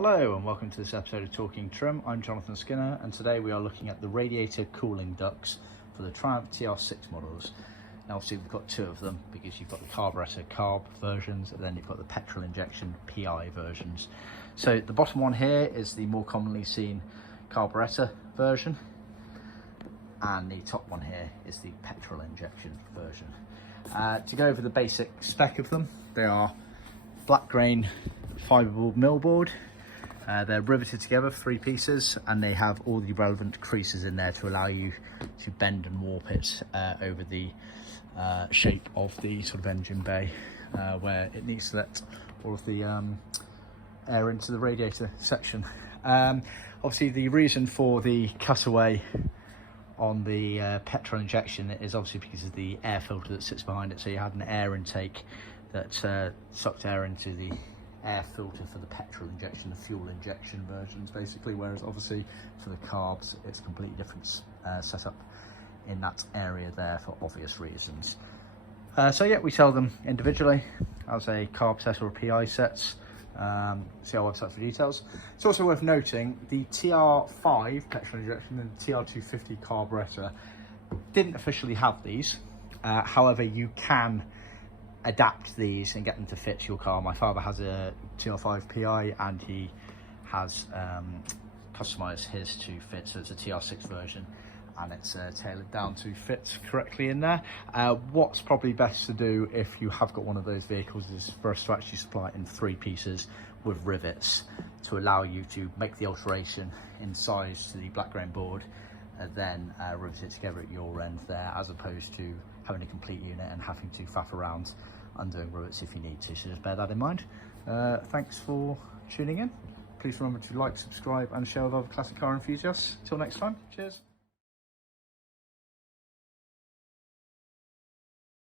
Hello and welcome to this episode of Talking Trim. I'm Jonathan Skinner and today we are looking at the radiator cooling ducts for the Triumph TR6 models. Now obviously we've got two of them because you've got the Carburettor Carb versions and then you've got the Petrol Injection PI versions. So the bottom one here is the more commonly seen Carburettor version and the top one here is the Petrol Injection version. To go over the basic spec of them, they are black grain fiberboard millboard. They're riveted together, 3 pieces, and they have all the relevant creases in there to allow you to bend and warp it over the shape of the sort of engine bay where it needs to let all of the air into the radiator section. Obviously the reason for the cutaway on the petrol injection is obviously because of the air filter that sits behind it. So you had an air intake that sucked air into the air filter for the petrol injection, the fuel injection versions basically, whereas obviously for the carbs it's a completely different setup in that area there for obvious reasons. So yeah, we sell them individually as a carb set or a PI set. See our website for details. It's also worth noting the TR5 petrol injection and TR250 carburettor didn't officially have these. However, you can adapt these and get them to fit your car. My father has a TR5 PI and he has customized his to fit, so it's a TR6 version and it's tailored down to fit correctly in there. What's probably best to do if you have got one of those vehicles is for us to actually supply it in 3 pieces with rivets to allow you to make the alteration in size to the black grain board and then rivet it together at your end there, as opposed to having a complete unit and having to faff around undoing rivets if you need to. So just bear that in mind. Thanks for tuning in. Please remember to like, subscribe and share with other classic car enthusiasts. Till next time, cheers.